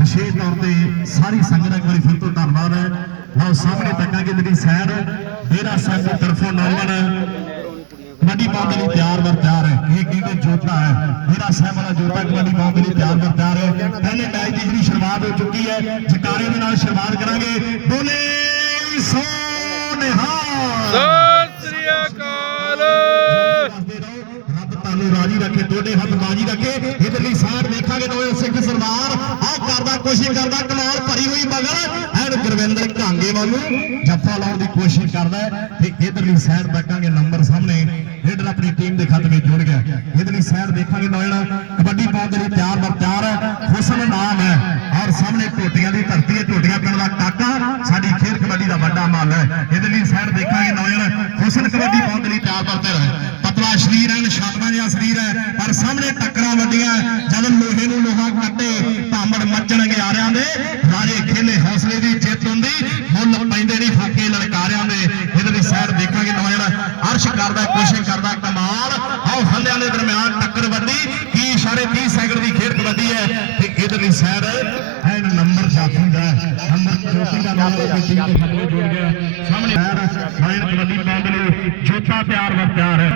ਵਿਸ਼ੇਸ਼ ਤੌਰ ਤੇ ਸਾਰੀ ਸੰਗਤ ਦਾ ਇੱਕ ਵਾਰੀ ਫਿਰ ਤੋਂ ਧੰਨਵਾਦ ਹੈ। ਲਓ ਸਾਹਮਣੇ ਤੱਕਾਂਗੇ ਜਿਹੜੀ ਸਾਈਡ ਡੇਰਾ ਸਾਹਿਬ ਦੀ ਤਰਫੋਂ ਨੌਜਵਾਨ ਕਬੱਡੀ ਪਾਉਣ ਲਈ ਤਿਆਰ ਬਰ ਤਿਆਰ ਹੈ। ਇਹ ਕਹਿੰਦੇ ਜੋਤਾ ਹੈ? ਡੇਰਾ ਸਾਹਿਬ ਵਾਲਾ ਜੋਤਾ ਕਬੱਡੀ ਪਾਉਣ ਲਈ ਤਿਆਰ ਬਰ ਤਿਆਰ ਹੈ। ਪਹਿਲੇ ਮੈਚ ਦੀ ਜਿਹੜੀ ਸ਼ੁਰੂਆਤ ਹੋ ਚੁੱਕੀ ਹੈ ਜਕਾਰੇ ਦੇ ਨਾਲ ਸ਼ੁਰੂਆਤ ਕਰਾਂਗੇ। ਬੋਲੇ ਸੋ ਨਿਹਾਲ। ਸਤਿ ਸ੍ਰੀ ਅਕਾਲ। ਰੱਬ ਤੁਹਾਨੂੰ ਰਾਜੀ ਰੱਖੇ ਤੁਹਾਡੇ ਹੱਥ ਬਾਜੀ ਰੱਖੇ। ਇਧਰਲੀ ਸਾਈਡ ਦੇਖਾਂਗੇ ਨਵੇਂ ਸਿੱਖ ਸਰਦਾਰ। ਆਹ ਕੋਸ਼ਿਸ਼ ਕਰਦਾ, ਕਮਾਲ ਭਰੀ ਹੋਈ ਮਗਰ ਐਨ ਗੁਰਵਿੰਦਰ ਘਾਂਗੇ ਵਾਂਗੂ ਜੱਫਾ ਲਾਉਣ ਦੀ ਕੋਸ਼ਿਸ਼ ਕਰਦਾ ਤੇ ਇਧਰਲੀ ਸਾਈਡ ਦੇਖਾਂਗੇ ਨੰਬਰ ਸਾਹਮਣੇ। ਲੀਡਰ ਆਪਣੀ ਟੀਮ ਦੇ ਖਾਤੇ ਵਿੱਚ ਜੁੜ ਗਿਆ। ਇਧਰਲੀ ਸਾਈਡ ਦੇਖਾਂਗੇ ਨੌਜਣ ਕਬੱਡੀ ਪਾਉਣ ਦੇ ਲਈ ਤਿਆਰ ਬਰ ਤਿਆਰ ਹੈ। ਹੁਸਨ ਨਾਮ ਹੈ। ਔਰ ਸਾਹਮਣੇ ਟੋਟੀਆਂ ਦੀ ਧਰਤੀ ਹੈ। ਟੋਟੀਆਂ ਪਿੰਡ ਦਾ ਕਾਕਾ। ਸਾਡੀ ਖੇਡ ਕਬੱਡੀ ਦਾ ਵੱਡਾ ਮਾਲ ਹੈ। ਇਧਰਲੀ ਸਾਈਡ ਦੇਖਾਂਗੇ ਨੌਜਣ ਹੁਸਨ ਕਬੱਡੀ ਪਾਉਣ ਦੇ ਲਈ ਤਿਆਰ ਬਰ ਤਿਆਰ ਹੈ। ਪਤਲਾ ਸਰੀਰ ਹੈ, ਨਿਸ਼ਾਨਾ ਜਿਹਾ ਸਰੀਰ ਹੈ। ਪਰ ਸਾਹਮਣੇ ਟੱਕਰਾਂ ਵੱਡੀਆਂ। ਜਦ ਲੋਹੇ Yeah. ਨਾਮ ਆਪਣੀ ਟੀਮ ਦੇ ਖਾਤੇ ਵਿੱਚ ਜੁੜ ਗਿਆ। ਸਾਹਮਣੇ ਸਾਈਡ ਕਬੱਡੀ ਪਾਉਣ ਦੇ ਲਈ ਜੋਤਾ ਤਿਆਰ ਵਰ ਤਿਆਰ ਹੈ।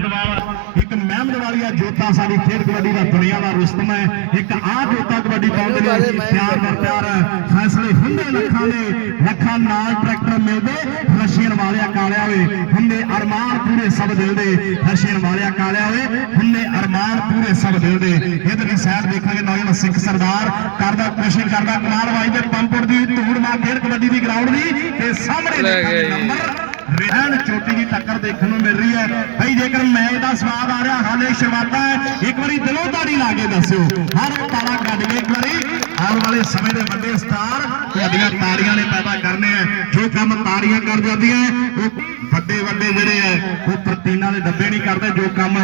ਇੱਕ ਮਹਿਮਦ ਵਾਲੀਆ ਜੋਤਾ, ਸਾਡੀ ਖੇਡ ਕਬੱਡੀ ਦਾ ਦੁਨੀਆ ਦਾ ਰੁਸਤਮ ਹੈ। ਇੱਕ ਆ ਜੋਤਾ ਕਬੱਡੀ ਪਾਉਣ ਦੇ ਲਈ ਤਿਆਰ ਵਰ ਤਿਆਰ ਫੈਸਲੇ ਹੁੰਦੇ ਲੱਖਾਂ ਦੇ, ਲੱਖਾਂ ਨਾਲ ਟਰੈਕਟਰ ਮਿਲਦੇ, ਰਸ਼ੀਅਨ ਵਾਲਿਆ ਕਾਲਿਆ ਵੇ ਹੁੰਦੇ ਅਰਮਾਨ ਪੂਰੇ ਸਭ ਦਿਲ ਦੇ, ਰਸ਼ੀਅਨ ਵਾਲਿਆ ਕਾਲਿਆ ਹੋਏ। ਹੁੰਦੇ ਅਰਮਾਨ ਪੂਰੇ ਸਭ ਦਿਲ ਦੇ। ਇਹਦੇ ਦੀ ਸਾਈਡ ਦੇਖਾਂਗੇ ਨੌਜਵਾਨ ਸਿੱਖ ਸਰਦਾਰ, ਕਰਦਾ ਕੋਸ਼ਿਸ਼ ਕਰਦਾ ਕਮਾਲ ਵਾਈ ਦੇ ਪੰਪੜ ਦੀ ਧੂੜ ਮਾਰ, ਖੇਡ ਕਬੱਡੀ ਦੀ ਗਰਾਊਂਡ ਦੀ ਤੇ ਸਾਹਮਣੇ ਜੀ। ਨੰਬਰ। ਰਹਿਣ ਚੋਟੀ ਦੀ ਟੱਕਰ ਦੇਖਣ ਨੂੰ ਮਿਲ ਰਹੀ ਹੈ। ਭਾਈ ਜੇਕਰ ਮੈਚ ਦਾ ਸਵਾਦ ਆ ਰਿਹਾ ਹਾਲੇ ਸ਼ੁਰੂਆਤਾਂ ਹੈ। ਇੱਕ ਵਾਰੀ ਦਿਲੋਂ ਤਾੜੀ ਲਾ ਕੇ ਦੱਸਿਓ। ਹਰ ਤਾਲਾ ਕੱਢ ਕੇ ਇੱਕ ਵਾਰੀ। ਆਉਣ ਵਾਲੇ ਸਮੇਂ ਦੇ ਵੱਡੇ ਸਟਾਰ ਤੁਹਾਡੀਆਂ ਤਾੜੀਆਂ ਨੇ ਪੈਦਾ ਕਰਨੇ ਆ ਜੋ ਕੰਮ ਤਾੜੀਆਂ ਕਰ ਜਾਂਦੀਆਂ ਉਹ ਵੱਡੇ ਵੱਡੇ ਜਿਹੜੇ ਹੈ ਉਹ ਪ੍ਰਤੀਨਾ ਦੇ ਡੱਬੇ ਨਹੀਂ ਕਰਦੇ ਜੋ ਕੰਮ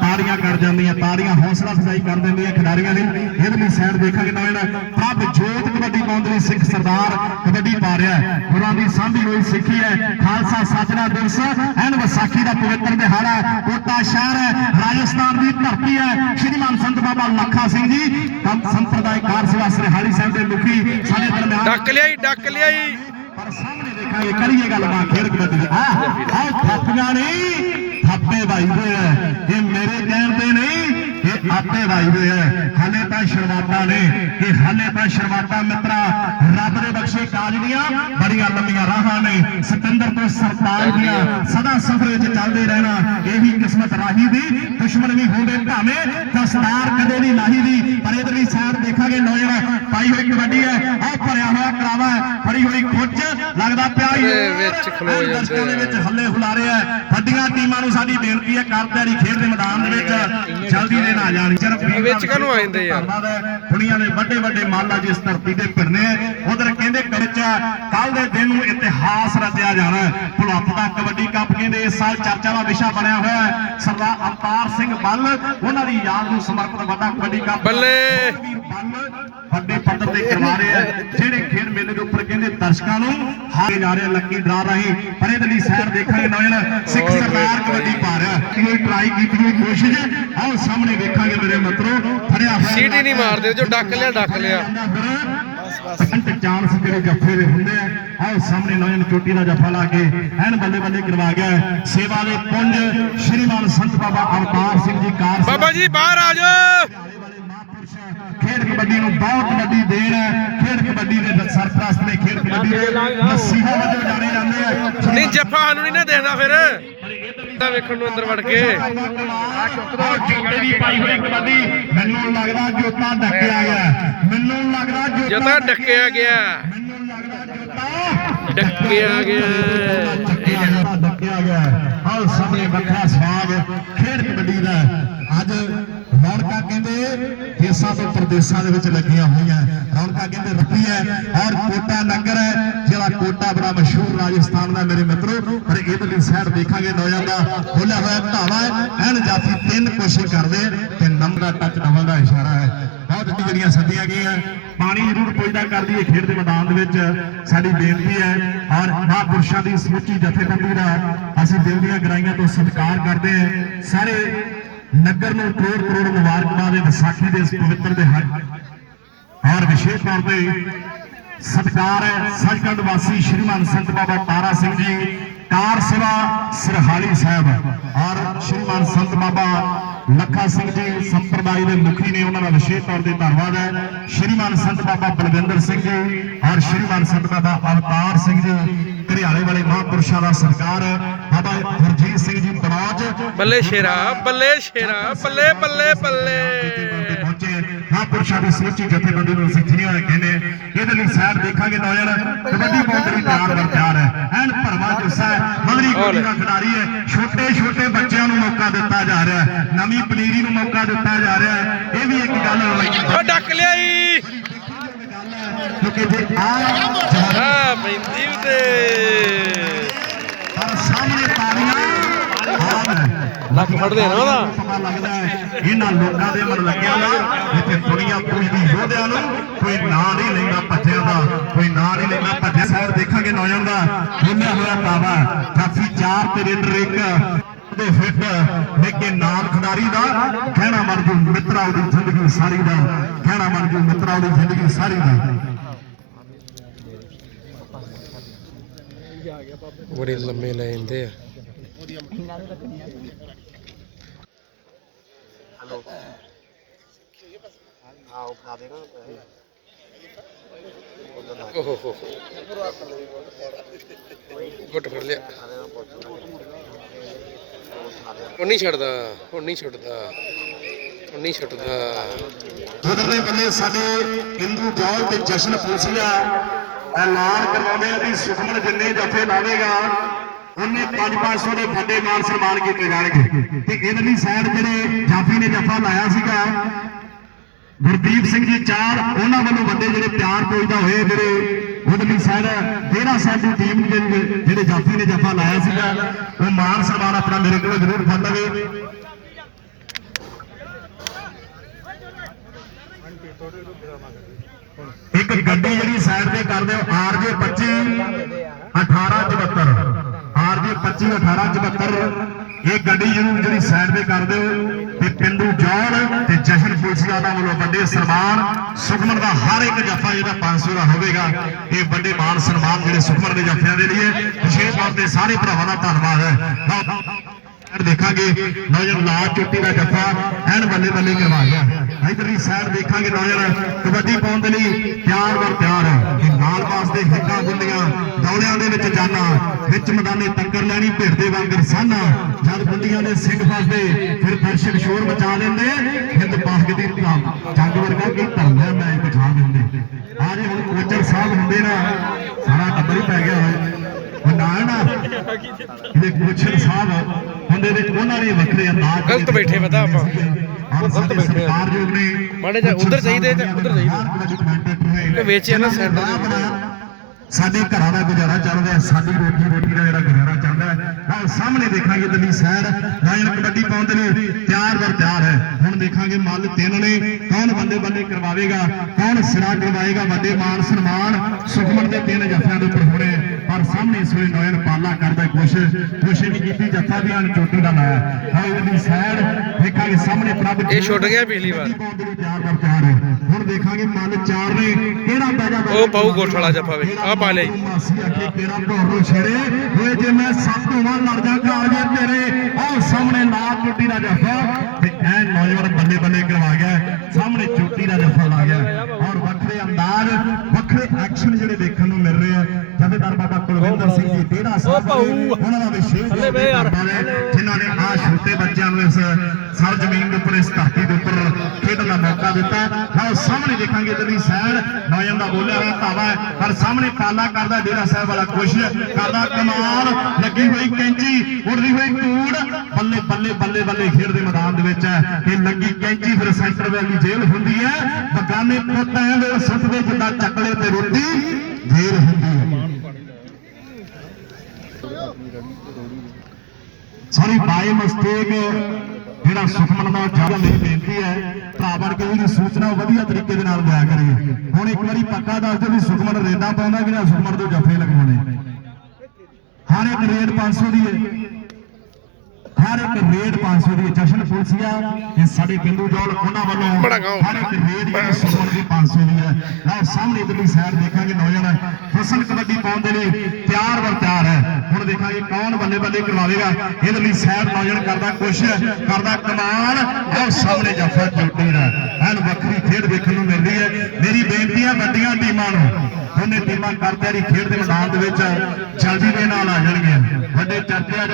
ਤਾੜੀਆਂ ਕਰ ਜਾਂਦੀਆਂ ਤਾੜੀਆਂ ਹੌਸਲਾ ਅਫਜ਼ਾਈ ਕਰ ਦਿੰਦੀਆਂ ਖਿਡਾਰੀਆਂ ਦੀ। ਇਹਦੇ ਲਈ ਸਾਈਡ ਦੇਖਾਂਗੇ ਨੌਜਣ ਪ੍ਰਭ ਜੋਤ ਕਬੱਡੀ ਲਈ ਸਿੱਖ ਸਰਦਾਰ ਕਬੱਡੀ ਪਾ ਰਿਹਾ ਗੁਰਾਂ ਦੀ ਸਾਂਭੀ ਹੋਈ ਸਿੱਖੀ ਹੈ। ਖਾਲਸਾ ਸੱਚਦਾ ਦਿਵਸ ਐਨ ਵਿਸਾਖੀ ਦਾ ਪਵਿੱਤਰ ਦਿਹਾੜਾ ਕੋਟਾ ਸ਼ਹਿਰ ਹੈ ਰਾਜਸਥਾਨ ਦੀ ਧਰਤੀ ਹੈ। ਸ਼੍ਰੀਮਾਨ ਸੰਤ ਬਾਬਾ ਲੱਖਾ ਸਿੰਘ ਜੀ ਸੰਪਰਦਾਇਕਾਰ ਸੇਵਾ ਸਰਹਾਲੀ ਸਾਹਿਬ ਦੇ ਮੁਖੀ ਸਾਡੇ ਦਰਮਿਆਨ ਡੱਕ ਲਿਆਈ ਡੱਕ ਲਿਆਈ। ਪਰ ਸਾਹਮਣੇ ਦੇਖਾਂਗੇ ਕਰੀਏ ਗੱਲ ਮਾਂ ਖੇਡ ਕਬੱਡੀ ਦੀ ਆ ਆ ਥੱਪੀਆਂ ਨਹੀਂ, ਥੱਪੇ ਵੱਜਦੇ ਇਹ ਮੇਰੇ ਕਹਿਣ ਤੇ ਨਹੀਂ। ਆਪੇ ਵੱਜਦੇ ਆ ਹਾਲੇ ਤਾਂ ਸ਼ੁਰੂਆਤਾਂ ਨੇ ਇਹ ਹਾਲੇ ਤਾਂ ਸ਼ੁਰੂਆਤਾਂ ਮਿੱਤਰਾ ਰੱਬ ਦੇ ਬਖਸ਼ੇ ਕਾਜ ਦੀਆਂ ਬੜੀਆਂ ਲੰਮੀਆਂ ਰਾਹਾਂ ਨੇ। ਸਤਿੰਦਰ ਤੋਂ ਸਰਤਾਜ ਦੀਆਂ ਸਦਾ ਸਫ਼ਰ ਵਿੱਚ ਚੱਲਦੇ ਰਹਿਣਾ ਇਹੀ ਕਿਸਮਤ ਰਾਹੀ ਦੀ ਦੁਸ਼ਮਣ ਵੀ ਹੁੰਦੇ ਭਾਵੇਂ ਦਸਤਾਰ ਕਦੇ ਨਹੀਂ ਲਾਹੀ ਦੀ ਪਰ ਲਈ ਸਾਈਡ ਦੇਖਾਂਗੇ ਨੌਜਵਾਨ। ਪਾਈ ਹੋਈ ਕਬੱਡੀ ਹੈ ਆ ਭਰਿਆ ਹੋਇਆ ਕਰਾਵਾ ਹੈ ਫੜੀ ਹੋਈ ਖੁੱਚ ਲੱਗਦਾ ਪਿਆ ਹੀ ਵਿੱਚ ਖਲੋ ਦਰਸ਼ਕਾਂ ਦੇ ਜਾਂਦੇ ਵਿੱਚ ਹੱਲੇ ਹੁਲਾਰੇ ਆ ਵੱਡੀਆਂ ਟੀਮਾਂ ਨੂੰ ਸਾਡੀ ਬੇਨਤੀ ਹੈ ਕਰ ਤਿਆਰੀ ਖੇਡ ਦੇ ਮੈਦਾਨ ਦੇ ਵਿੱਚ ਜਲਦੀ ਦੇ ਨਾ ਜਾਣ ਸਿਰਫ ਵਿੱਚ ਦਾ ਕਾਹਨੂੰ ਆ ਜਾਂਦੇ ਯਾਰ? ਦੁਨੀਆ ਦੇ ਵੱਡੇ ਵੱਡੇ ਮਾਲਾ ਜਿਸ ਧਰਤੀ ਤੇ ਫਿਰਨੇ ਉਧਰ ਕਹਿੰਦੇ ਵਿੱਚ ਕੱਲ ਦੇ ਦਿਨ ਨੂੰ ਇਤਿਹਾਸ ਰਚਿਆ ਜਾਣਾ ਭੁਲੱਪ ਦਾ ਕਬੱਡੀ ਕੱਪ ਕਹਿੰਦੇ ਇਸ ਸਾਲ ਚਰਚਾ ਦਾ ਵਿਸ਼ਾ ਬਣਿਆ ਹੋਇਆ ਹੈ ਸਰਦਾਰ ਅਵਤਾਰ ਸਿੰਘ ਬੱਲ ਉਹਨਾਂ ਦੀ ਯਾਦ ਨੂੰ ਸਮਰਪਿਤ ਵੱਡਾ ਕਬੱਡੀ ਕੱਪ ਬੱਲੇ। ਵੱਡੇ ਪੱਧਰ ਤੇ ਕਰਵਾ ਰਹੇ ਆ। ਜਿਹੜੇ ਖੇਡ ਮੇਲੇ ਦੇ ਉੱਪਰ ਕਹਿੰਦੇ ਦਰਸ਼ਕਾਂ ਨੂੰ ਹਾਰੇ ਜਾ ਰਹੇ ਲੱਕੀ ਡਰਾ ਰਹੀ ਪਰ ਇਹਦੇ ਲਈ ਸੈਰ ਦੇਖਾਂਗੇ ਨੌਜਣ ਸਿੱਖ ਸਰਦਾਰ ਕਬੱਡੀ ਪਾ ਰਿਹਾ। ਇਹ ਟਰਾਈ ਕੀਤੀ ਹੋਈ ਕੋਸ਼ਿਸ਼ ਹੈ। ਆਓ ਸਾਹਮਣੇ ਵੇਖਾਂਗੇ ਮੇਰੇ ਮਿੱਤਰੋ ਫੜਿਆ ਹੋਇਆ ਸੀਟੀ ਨਹੀਂ ਮਾਰਦੇ ਜੋ ਡੱਕ ਲਿਆ ਡੱਕ ਲਿਆ। ਸਕਿੰਟ ਚਾਂਸ ਜਿਹੜੇ ਜੱਫੇ ਦੇ ਹੁੰਦੇ ਆ। ਆਓ ਸਾਹਮਣੇ ਨੌਜਣ ਚੋਟੀ ਦਾ ਜੱਫਾ ਲਾ ਕੇ ਐਨ ਬੱਲੇ ਬੱਲੇ ਕਰਵਾ ਗਿਆ। ਸੇਵਾ ਦੇ ਪੁੰਜ ਸ਼੍ਰੀਮਾਨ ਸੰਤ ਬਾਬਾ ਅਵਤਾਰ ਸਿੰਘ ਜੀ ਕਾਰ ਬਾਬਾ ਜੀ ਬਾਹਰ ਆ ਜਾਓ ਵਾਲੇ ਵਾਲੇ ਮਹਾਂਪੁਰਸ਼ ਹੈ। ਖੇਡ ਕਬੱਡੀ ਨੂੰ ਬਹੁਤ ਵੱਡੀ ਦੇਣ ਹੈ। ਖੇਡ ਕਬੱਡੀ ਦੇ ਸਰਪ੍ਰਸਤ ਨੇ ਖੇਡ ਕਬੱਡੀ ਦੇ ਮਸੀਹਾ ਵਜੋਂ ਜਾਣੇ ਜਾਂਦੇ ਆ। ਨਹੀਂ ਜੱਫਾ ਸਾਨੂੰ ਨਹੀਂ ਨਾ ਦੇਖਦਾ ਫਿਰ। ਤਾਂ ਵੇਖਣ ਨੂੰ ਅੰਦਰ ਵੜ ਕੇ। ਆਹ ਜੋਤੇ ਦੀ ਪਾਈ ਹੋਈ ਕਬੱਡੀ ਮੈਨੂੰ ਲੱਗਦਾ ਜੋਤਾ ਡੱਕਿਆ ਗਿਆ। ਮੈਨੂੰ ਲੱਗਦਾ ਜੋਤਾ ਜਤਾ ਡੱਕਿਆ ਗਿਆ। ਮੈਨੂੰ ਲੱਗਦਾ ਜੋਤਾ ਡੱਕਿਆ ਗਿਆ। ਡੱਕਿਆ ਗਿਆ। ਆਹ ਸਾਹਮਣੇ ਵੱਖਰਾ ਸਵਾਗ ਖੇਡ ਕਬੱਡੀ ਦਾ। ਅੱਜ ਰੌਣਕਾਂ ਕਹਿੰਦੇ ਦੇਸਾਂ ਤੋਂ ਪ੍ਰਦੇਸਾਂ ਦੇ ਵਿੱਚ ਲੱਗੀਆਂ ਹੋਈਆਂ। ਰੌਣਕਾਂ ਕਹਿੰਦੇ ਰੱਖੀ ਹੈ ਔਰ ਕੋਟਾ ਨਗਰ ਹੈ, ਜਿਹੜਾ ਕੋਟਾ ਬੜਾ ਮਸ਼ਹੂਰ ਰਾਜਸਥਾਨ ਦਾ ਮੇਰੇ ਮਿੱਤਰੋ। ਪਰ ਇਹਦੇ ਸਾਈਡ ਦੇਖਾਂਗੇ ਨੌਜਵਾਨ ਦਾ ਖੋਲਿਆ ਹੋਇਆ ਢਾਵਾ ਐਨ ਜਾਫੀ ਤਿੰਨ ਕੋਸ਼ਿਸ਼ ਕਰਦੇ ਤੇ ਨੰਬਰ ਟੱਚ ਡਬਲ ਦਾ ਇਸ਼ਾਰਾ ਹੈ। ਬਹੁਤ ਜਿਹੜੀਆਂ ਸੱਦੀਆਂ ਗਈਆਂ, ਪਾਣੀ ਜ਼ਰੂਰ ਪੁੱਜਦਾ ਕਰਦੀ ਹੈ ਖੇਡ ਦੇ ਮੈਦਾਨ ਦੇ ਵਿੱਚ। ਸਾਡੀ ਬੇਨਤੀ ਹੈ, ਔਰ ਮਹਾਂਪੁਰਸ਼ਾਂ ਦੀ ਸਮੁੱਚੀ ਜਥੇਬੰਦੀ ਦਾ ਅਸੀਂ ਦਿਲ ਦੀਆਂ ਗਰਾਈਆਂ ਤੋਂ ਸਤਿਕਾਰ ਕਰਦੇ ਹਾਂ। ਸਾਰੇ ਨਗਰ ਨੂੰ ਕਰੋੜ ਕਰੋੜ ਮੁਬਾਰਕਾਂ ਦੇ ਵਿਸਾਖੀ ਦੇ ਇਸ ਪਵਿੱਤਰ ਦਿਹਾੜੇ ਔਰ ਵਿਸ਼ੇਸ਼ ਤੌਰ ਤੇ ਸਤਿਕਾਰ ਸੱਚਖੰਡ ਵਾਸੀ ਸ਼੍ਰੀਮਾਨ ਸੰਤ ਬਾਬਾ ਤਾਰਾ ਸਿੰਘ ਜੀ, ਕਾਰ ਸੇਵਾ ਸਰਹਾਲੀ ਸਾਹਿਬ ਔਰ ਸ਼੍ਰੀਮਾਨ ਸੰਤ ਬਾਬਾ ਲੱਖਾ ਸਿੰਘ ਜੀ ਸੰਪਰਦਾਇ ਦੇ ਮੁਖੀ ਨੇ ਉਹਨਾਂ ਦਾ ਵਿਸ਼ੇਸ਼ ਤੌਰ ਤੇ ਧੰਨਵਾਦ ਹੈ। ਸ਼੍ਰੀਮਾਨ ਸੰਤ ਬਾਬਾ ਬਲਵਿੰਦਰ ਸਿੰਘ ਜੀ ਔਰ ਸ਼੍ਰੀਮਾਨ ਸੰਤ ਬਾਬਾ ਅਵਤਾਰ ਸਿੰਘ ਜੀ, ਘਰਿਆਲੇ ਵਾਲੇ ਮਹਾਂਪੁਰਸ਼ਾਂ ਦਾ ਸਰਕਾਰ ਹੈ। ਬਾਬਾ ਹਰਜੀਤ ਸਿੰਘ ਜੀ ਬੜੌਜ ਬੱਲੇ ਸ਼ੇਰਾ ਬੱਲੇ ਸ਼ੇਰਾ ਬੱਲੇ ਬੱਲੇ ਬੱਲੇ। ਪਹੁੰਚੇ। ਮਹਾਂਪੁਰਸ਼ਾਂ ਦੀ ਸਮੁੱਚੀ ਜਥੇਬੰਦੀ ਨੂੰ ਅਸੀਂ ਥੀਆਂ ਹੋਏ ਕਹਿੰਦੇ ਇਹਦੇ ਲਈ ਸਾਈਡ ਦੇਖਾਂਗੇ ਨੌਜਵਾਨ। ਕਬੱਡੀ ਲਈ ਤਿਆਰ ਬਰ ਤਿਆਰ ਹੈ। ਐਨ ਭਰਵਾ ਜੁੱਸਾ ਹੈ। ਮਗਰੀ ਕੋਟੀ ਦਾ ਖਿਡਾਰੀ ਹੈ। ਛੋਟੇ ਛੋਟੇ ਬੱਚਿਆਂ ਨੂੰ ਮੌਕਾ ਦਿੱਤਾ ਜਾ ਰਿਹਾ ਹੈ। ਨਵੀਂ ਪਨੀਰੀ ਨੂੰ ਮੌਕਾ ਦਿੱਤਾ ਜਾ ਰਿਹਾ ਹੈ। ਇਹ ਵੀ ਇੱਕ ਗੱਲ ਓ ਡੱਕ ਲਿਆਈ ਕਿਉਂਕਿ ਜੇ ਆ ਜਵਾਨ ਆ ਪੈਂਦੀ ਉਤੇ। ਲੱਕ ਫੜਦੇ ਨਾ ਉਹਦਾ। ਪਤਾ ਲੱਗਦਾ ਹੈ ਇਹਨਾਂ ਲੋਕਾਂ ਦੇ ਮਨ ਲੱਗਿਆ ਨਾ ਇੱਥੇ ਦੁਨੀਆ ਪੁੱਛਦੀ ਯੋਧਿਆਂ ਨੂੰ ਕੋਈ ਨਾਂ ਨਹੀਂ ਲੈਂਦਾ ਭੱਜਿਆਂ ਦਾ। ਕੋਈ ਨਾਂ ਨਹੀਂ ਲੈਂਦਾ ਭੱਜਿਆ। ਸਾਈਡ ਦੇਖਾਂਗੇ ਨੌਜਵਾਨ ਦਾ। ਖੋਲਿਆ ਹੋਇਆ ਤਾਵਾ। ਕਾਫੀ ਚਾਰ ਤੇ ਰੇਡਰ ਇੱਕ ਦੇ ਫਿੱਟ ਲੇਕੇ ਨਾਮ ਖਿਡਾਰੀ ਦਾ। ਕਹਿਣਾ ਮਨ ਜੂ ਮਿੱਤਰਾ ਉਹਦੀ ਜ਼ਿੰਦਗੀ ਸਾਰੀ ਦਾ। ਕਹਿਣਾ ਮਨ ਜੂ ਮਿੱਤਰਾ ਉਹਦੀ ਜ਼ਿੰਦਗੀ ਸਾਰੀ ਦਾ। ਬੜੇ ਲੰਮੇ ਲੈ ਹੋ ਗੁੱਟ ਫੜ ਲਿਆ। ਉਹ ਨਹੀਂ ਛੱਡਦਾ ਉਹ ਨਹੀਂ ਛੱਡਦਾ ਉਹ ਨਹੀਂ ਛੱਡਦਾ। ਉਧਰਲੇ ਬੰਨੇ ਸਾਡੇ ਹਿੰਦੂ ਜੌਲ ਤੇ ਜਸ਼ਨ ਪੁਲਸੀਆ ਐਲਾਨ ਕਰਵਾਉਂਦੇ ਆ ਵੀ ਸੁਖਮਨ ਜਿੰਨੇ ਜਥੇ ਲਾਵੇਗਾ ਉਹਨੇ 5-500 ਦੇ ਵੱਡੇ ਮਾਨ ਸਨਮਾਨ ਕੀਤੇ ਜਾਣਗੇ। ਤੇ ਇਹਨਾਂ ਦੀ ਸਾਈਡ ਜਿਹੜੇ ਜਾਫੀ ਨੇ ਜਫਾ ਲਾਇਆ ਸੀਗਾ, ਗੁਰਦੀਪ ਸਿੰਘ ਜੀ ਚਾਰ, ਉਹਨਾਂ ਵੱਲੋਂ ਵੱਡੇ ਜਿਹੜੇ ਪਿਆਰ ਪੂਜਦਾ ਹੋਏ ਜਿਹੜੇ ਉਧਰਲੀ ਸਾਈਡ ਡੇਰਾ ਸਾਹਿਬ ਦੀ ਟੀਮ ਜਿਹੜੇ ਜਾਫੀ ਨੇ ਜਫਾ ਲਾਇਆ ਸੀਗਾ, ਉਹ ਮਾਨ ਸਨਮਾਨ ਆਪਣਾ ਮੇਰੇ ਕੋਲ ਜ਼ਰੂਰ ਫੜ ਲਵੇ ਇੱਕ ਗੱਡੀ ਜਿਹੜੀ ਸਾਈਡ ਤੇ ਕਰ ਦਿਓ ਆਰਜੇ 25 1874 ਆਰਜੇ 25 1874 ਇਹ ਗੱਡੀ ਜਿਹਨੂੰ ਜਿਹੜੀ ਸਾਈਡ ਤੇ ਕਰ ਦਿਓ ਤੇ ਪਿੰਡੂ ਜੌੜ ਤੇ ਜਸ਼ਨ ਪੁਲਸੀਆ ਦਾ ਵੱਲੋਂ ਵੱਡੇ ਸਨਮਾਨ। ਸੁਖਮਨ ਦਾ ਹਰ ਇੱਕ ਜੱਫਾ ਜਿਹੜਾ 500 ਦਾ ਹੋਵੇਗਾ, ਇਹ ਵੱਡੇ ਮਾਨ ਸਨਮਾਨ ਜਿਹੜੇ ਸੁਖਮਨ ਦੇ ਜੱਫਿਆਂ ਦੇ ਲਈ ਵਿਸ਼ੇਸ਼ ਤੌਰ ਤੇ ਸਾਰੇ ਭਰਾਵਾਂ ਦਾ ਧੰਨਵਾਦ ਹੈ। ਦੇਖਾਂਗੇ ਨੌਜਵਾਨ ਲਾਲ ਚੋਟੀ ਦਾ ਜੱਫਾ, ਐਨ ਬੱਲੇ ਬੱਲੇ ਕਰਵਾ ਗਿਆ ਇਧਰਲੀ ਸਾਈਡ ਦੇਖਾਂਗੇ ਨੌਜਵਾਨ ਕਬੱਡੀ ਪਾਉਣ ਦੇ ਲਈ ਪਿਆਰ ਵਰ ਪਿਆਰ ਕਿ ਨਾਲ ਵਾਸਤੇ ਹਿੱਕਾਂ ਗੁੰਡੀਆਂ ਦੌੜਿਆਂ ਦੇ ਵਿੱਚ ਜਾਣਾ ਵਿੱਚ ਮੈਦਾਨੇ ਟੱਕਰ ਲੈਣੀ ਭਿੜ ਦੇ ਵਾਂਗਰ ਸਾਨਾ ਜਦ ਗੁੰਡੀਆਂ ਦੇ ਸਿੰਘ ਫਸਦੇ ਫਿਰ ਦਰਸ਼ਕ ਸ਼ੋਰ ਮਚਾ ਦਿੰਦੇ ਹਿੰਦ ਪਾਕ ਦੀ ਧਾਮ ਜੰਗ ਵਰਗਾ ਕੀ ਧਰਮਿਆ ਮੈਚ ਪਛਾਣ ਦਿੰਦੇ ਆਜੇ ਹੁਣ ਕੋਚਰ ਸਾਹਿਬ ਹੁੰਦੇ ਨਾ ਸਾਰਾ ਟੱਬਰ ਹੀ ਪੈ ਗਿਆ ਉਹ ਨਾ ਨਾ ਇਹਦੇ ਕੋਚਰ ਸਾਹਿਬ ਹੁੰਦੇ ਨੇ ਉਹਨਾਂ ਨੇ ਵੱਖਰੇ ਅੰਦਾਜ਼ ਗਲਤ ਬੈਠੇ ਪਤਾ ਆਪਾਂ। ਗਲਤ ਬੈਠੇ ਆ। ਸਰਕਾਰਯੋਗ ਨੇ ਮਾੜੇ ਜਿਹਾ ਉੱਧਰ ਚਾਹੀਦੇ ਤੇ ਉੱਧਰ ਚਾਹੀਦੇ। ਇਹ ਵੇਚਿਆ ਨਾ ਸੈਂਟਰ। ਸਾਡੇ ਘਰਾਂ ਦਾ ਗੁਜ਼ਾਰਾ ਚੱਲਦਾ ਹੈ ਸਾਡੀ ਰੋਟੀ ਰੋਟੀ ਦਾ ਜਿਹੜਾ ਗੁਜ਼ਾਰਾ ਚੱਲਦਾ ਹੈ ਆਹ ਸਾਹਮਣੇ ਦੇਖਾਂਗੇ ਦਿੱਲੀ ਸਾਈਡ ਲਾਇਨ ਕਬੱਡੀ ਪਾਉਣ ਦੇ ਲਈ ਤਿਆਰ ਵਰ ਤਿਆਰ ਹੈ। ਹੁਣ ਦੇਖਾਂਗੇ ਮੱਲ ਤਿੰਨ ਨੇ ਕੌਣ ਬੰਦੇ ਬੰਦੇ ਕਰਵਾਵੇਗਾ ਕੌਣ ਸਿਰਾ ਕਰਵਾਏਗਾ ਵੱਡੇ ਮਾਨ ਸਨਮਾਨ ਸੁਖਮਨ ਦੇ ਤਿੰਨ ਜੱਫਿਆਂ ਦੇ ਉੱਪਰ ਹੋਣੇ ਪਰ ਸਾਹਮਣੇ ਇਸ ਵੇਲੇ ਨੌਜਵਾਨ ਪਾਲਾ ਕਰਦਾ ਕੋਸ਼ਿਸ਼ ਕੋਸ਼ਿਸ਼ ਨਹੀਂ ਕੀਤੀ ਜੱਫਾ ਵੀ ਆਣ ਚੋਟੀ ਦਾ ਲਾਇਆ। ਹਾਂ ਉਹਦੀ ਸਾਈਡ ਦੇਖਾਂਗੇ ਸਾਹਮਣੇ ਪ੍ਰਭ ਇਹ ਛੁੱਟ ਗਿਆ ਪਿਛਲੀ ਵਾਰ। ਤਿਆਰ ਵਰ ਤਿਆਰ ਹੈ। ਹੁਣ ਦੇਖਾਂਗੇ ਮੱਲ ਚਾਰ ਨੇ ਉਹ ਪਾਊ ਗੋਠ ਜੱਫਾ ਵੇ ਆ ਪਾ ਲਈ ਤੇਰਾ ਢੋਰ ਛੇੜੇ ਓਏ ਜੇ। ਮੈਂ ਸੱਤ ਹੋਵਾਂ ਲੜ ਜਾ ਕਾਲਜੇ ਤੇਰੇ ਆਹ ਸਾਹਮਣੇ ਨਾਲ ਚੋਟੀ ਦਾ ਜੱਫਾ ਤੇ ਐ ਨੌਜਵਾਨ ਬੱਲੇ ਬੱਲੇ ਕਰਵਾ ਗਿਆ। ਸਾਹਮਣੇ ਚੋਟੀ ਦਾ ਜੱਫਾ ਲਾ ਗਿਆ। ਔਰ ਵੱਖਰੇ ਅੰਦਾਜ਼, ਵੱਖਰੇ ਐਕਸ਼ਨ ਜਿਹੜੇ ਦੇਖਣ ਨੂੰ ਮਿਲ ਰਹੇ ਆ। ਜਥੇਦਾਰ ਬਾਬਾ ਕੁਲਵਿੰਦਰ ਸਿੰਘ ਜੀ ਡੇਰਾ ਸਾਹਿਬ ਉਹਨਾਂ ਦਾ ਵਿਸ਼ੇਸ਼ ਹੈ ਜਿਨ੍ਹਾਂ ਨੇ ਆ ਛੋਟੇ ਬੱਚਿਆਂ ਨੂੰ ਇਸ ਸਰ ਜ਼ਮੀਨ ਦੇ ਉੱਪਰ ਇਸ ਧਰਤੀ ਦੇ ਉੱਪਰ ਖੇਡਣ ਦਾ ਮੌਕਾ ਦਿੱਤਾ। ਲਓ ਸਾਹਮਣੇ ਦੇਖਾਂਗੇ ਇਧਰਲੀ ਸਾਈਡ ਨੌਜਵਾਨ ਦਾ ਬੋਲਿਆ ਹੋਇਆ ਧਾਵਾ ਹੈ ਪਰ ਸਾਹਮਣੇ ਪਾਲਾ ਕਰਦਾ ਡੇਰਾ ਸਾਹਿਬ ਵਾਲਾ ਕੋਸ਼ਿਸ਼ ਕਰਦਾ ਕਮਾਲ ਲੱਗੀ ਹੋਈ ਕੈਂਚੀ ਉੜਦੀ ਹੋਈ ਧੂੜ। ਬੱਲੇ ਬੱਲੇ ਬੱਲੇ ਬੱਲੇ ਖੇਡ ਦੇ ਮੈਦਾਨ ਦੇ ਵਿੱਚ ਹੈ। ਇਹ ਲੱਗੀ ਕੈਂਚੀ ਫਿਰ ਸੈਂਟਰ ਵਾਲੀ ਜੇਲ੍ਹ ਹੁੰਦੀ ਹੈ। ਬਗਾਨੇ ਪੁੱਤ ਦੇ ਸੁੱਟਦੇ ਜਿੱਦਾਂ ਚੱਕਲੇ ਤੇ ਰੋਟੀ ਜੇਲ੍ਹ ਹੁੰਦੀ ਹੈ। ਸੌਰੀ ਬਾਈ ਮਿਸਟੇਕ ਜਿਹੜਾ ਸੁਖਮਨ ਦਾ ਜੱਜ ਮੇਰੀ ਬੇਨਤੀ ਹੈ, ਭਰਾ ਕੇ ਉਹਦੀ ਸੂਚਨਾ ਵਧੀਆ ਤਰੀਕੇ ਦੇ ਨਾਲ ਦਿਆ ਕਰੀਏ। ਹੁਣ ਇੱਕ ਵਾਰੀ ਪੱਕਾ ਦੱਸ ਦਿਓ ਵੀ ਸੁਖਮਨ ਰੇਡਾਂ ਪਾਉਂਦਾ ਕਿ ਨਾ ਸੁਖਮਨ ਤੋਂ ਜੱਫੇ ਲਗਵਾਉਣੇ। ਹਰ ਇੱਕ ਰੇਡ 500 ਦੀ ਹੈ। ਹਰ ਇੱਕ ਰੇਡ 500 ਦੀ ਜਸ਼ਨ ਪੁਲਸੀਆ ਇਹ ਸਾਡੇ ਬਿੰਦੂ ਜੋਲ ਉਹਨਾਂ ਵੱਲੋਂ। ਹਰ ਇੱਕ ਰੇਡ ਜਿਹੜੀ ਸੁਮਨ ਦੀ 500 ਦੀ ਹੈ ਲਓ ਸਾਹਮਣੇ ਇਧਰਲੀ ਸਾਈਡ ਦੇਖਾਂਗੇ ਨੌਜਵਾਨ। ਫਸਲ ਕਬੱਡੀ ਪਾਉਣ ਦੇ ਲਈ ਤਿਆਰ ਵਰ ਤਿਆਰ ਹੈ। ਹੁਣ ਦੇਖਾਂਗੇ ਕੌਣ ਬੱਲੇ ਬੱਲੇ ਕਰਵਾਵੇਗਾ। ਇਧਰਲੀ ਸਾਈਡ ਨੌਜਵਾਨ ਕਰਦਾ ਕੋਸ਼ਿਸ਼ ਕਰਦਾ ਕਮਾਲ। ਆਹ ਸਾਹਮਣੇ ਜਫਰ ਜੋਟੀ ਦਾ ਐਨ ਵੱਖਰੀ ਖੇਡ ਵੇਖਣ ਨੂੰ ਮਿਲਦੀ ਹੈ। ਮੇਰੀ ਬੇਨਤੀ ਹੈ ਵੱਡੀਆਂ ਟੀਮਾਂ ਨੂੰ। ਦੋਨੇ ਟੀਮਾਂ ਕਰਦਿਆਂ ਦੀ ਖੇਡ ਦੇ ਮੈਦਾਨ ਦੇ ਵਿੱਚ। ਜਲਦੀ ਦੇ ਨਾਲ ਆ ਜਾਣਗੀਆਂ। ਵੱਡੇ ਚਰਚੇ